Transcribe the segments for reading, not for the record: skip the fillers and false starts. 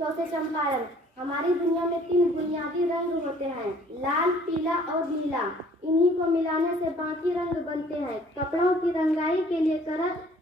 चौथे चंपारण। हमारी दुनिया में 3 बुनियादी रंग होते हैं, लाल, पीला और नीला। इन्हीं को मिलाने से बाकी रंग बनते हैं। कपड़ों की रंगाई के लिए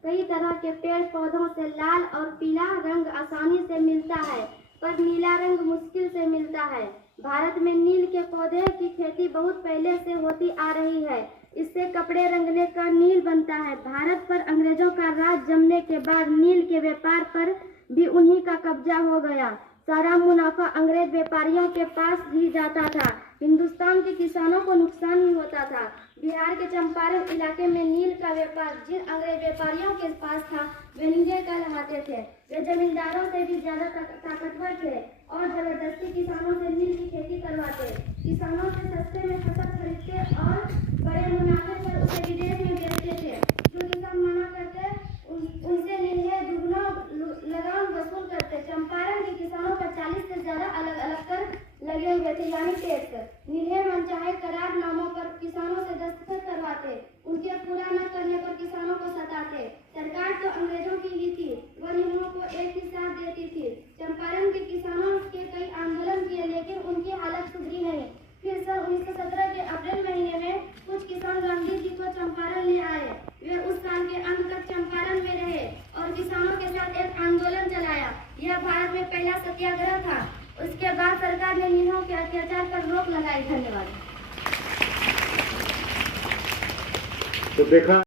कई तरह के पेड़ पौधों से लाल और पीला रंग आसानी से मिलता है, पर नीला रंग मुश्किल से मिलता है। भारत में नील के पौधे की खेती बहुत पहले से होती आ रही है। इससे कपड़े रंगने का नील बनता है। भारत पर अंग्रेजों का राज जमने के बाद नील के व्यापार पर भी उन्हीं का कब्जा हो गया। सारा मुनाफा अंग्रेज व्यापारियों के पास ही जाता था। हिंदुस्तान के किसानों को नुकसान ही होता था। बिहार के चंपारण इलाके में नील का व्यापार जिन अंग्रेज व्यापारियों के पास था, वे नीले कहलाते थे। वे जमींदारों से भी ज्यादा ताकतवर थे और जबरदस्ती किसानों से नील की खेती करवाते। किसानों से सस्ते में फसल खरीदते और बड़े मुनाफे पर उसे विदेश में बेचते थे। जो किसान मना करते उनसे नीले दुगना लगान वसूल करते। चंपारण के किसानों पर 40 से ज्यादा अलग अलग कर लगे हुए थे, यानी टैक्स। नीले मनचाहे करारनामों पर किसानों से दस्तखत करवाते। उनके पूरा न करने पर किसानों को सताते। सरकार तो अंग्रेजों की ही थी, वह नियमों को एक ही साथ देती थी। चंपारण के किसानों के कई आंदोलन किए, लेकिन उनकी हालत सुधरी नहीं। फिर सन 1917 के अप्रैल महीने में कुछ किसान गांधी जी को चंपारण ले आए। वे उस साल के अंत तक चंपारण में रहे और किसानों के साथ एक आंदोलन चलाया। यह भारत में पहला सत्याग्रह था। उसके बाद सरकार ने नीलों के अत्याचार पर रोक लगाई। धन्यवाद। तो देखा